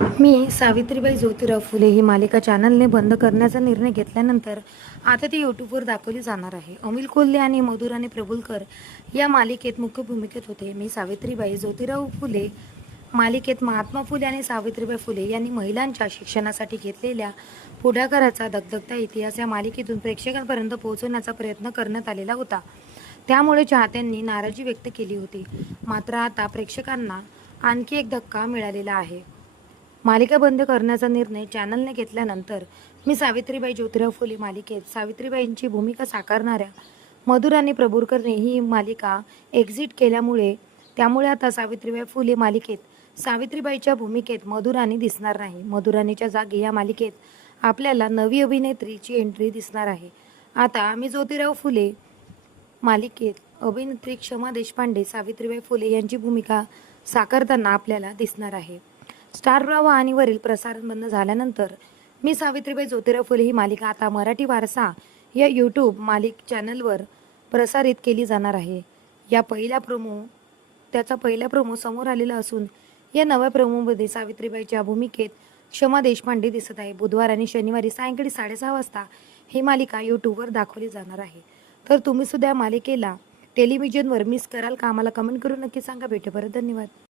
मी सावित्रीबाई ज्योतिराव फुले ही मालिका चॅनलने बंद करण्याचा निर्णय घेतल्यानंतर आता ती यूट्यूबवर दाखवली जाणार आहे. अमिल कोल्हे आणि मधुराणी प्रभुलकर या मालिकेत मुख्य भूमिकेत होते. मी सावित्रीबाई ज्योतिराव फुले मालिकेत महात्मा फुले आणि सावित्रीबाई फुले यांनी महिलांच्या शिक्षणासाठी घेतलेल्या पुढाकाराचा दगदगता इतिहास या मालिकेतून प्रेक्षकांपर्यंत पोहोचवण्याचा प्रयत्न करण्यात आलेला होता. त्यामुळे चाहत्यांनी नाराजी व्यक्त केली होती. मात्र आता प्रेक्षकांना आणखी एक धक्का मिळालेला आहे. मालिका बंद करण्याचा निर्णय चॅनलने घेतल्यानंतर मी सावित्रीबाई ज्योतिराव फुले मालिकेत सावित्रीबाईंची भूमिका साकारणाऱ्या मधुराणी प्रभुरकरने ही मालिका एक्झिट केल्यामुळे त्यामुळे आता सावित्रीबाई फुले मालिकेत सावित्रीबाईच्या भूमिकेत मधुराणी दिसणार नाही. मधुराणीच्या जागी या मालिकेत आपल्याला नवी अभिनेत्रीची एंट्री दिसणार आहे. आता आम्ही ज्योतिराव फुले मालिकेत अभिनेत्री क्षमा देशपांडे सावित्रीबाई फुले यांची भूमिका साकारताना आपल्याला दिसणार आहे. स्टार प्रवाह आणि वरील प्रसारण बंद झाल्यानंतर मी सावित्रीबाई ज्योतिराव फुले ही मालिका आता मराठी वारसा या यूट्यूब चॅनलवर प्रसारित केली जाणार आहे. त्याचा पहिला प्रोमो समोर आलेला असून या नव्या प्रोमोमध्ये सावित्रीबाईच्या भूमिकेत क्षमा देशपांडे दिसत आहे. बुधवार आणि शनिवारी सायंकाळी 6:30 वाजता ही मालिका यूट्यूबवर दाखवली जाणार आहे. तर तुम्ही सुद्धा या मालिकेला टेलिव्हिजनवर मिस कराल का? आम्हाला कमेंट करून नक्की सांगा. भेटू परत. धन्यवाद.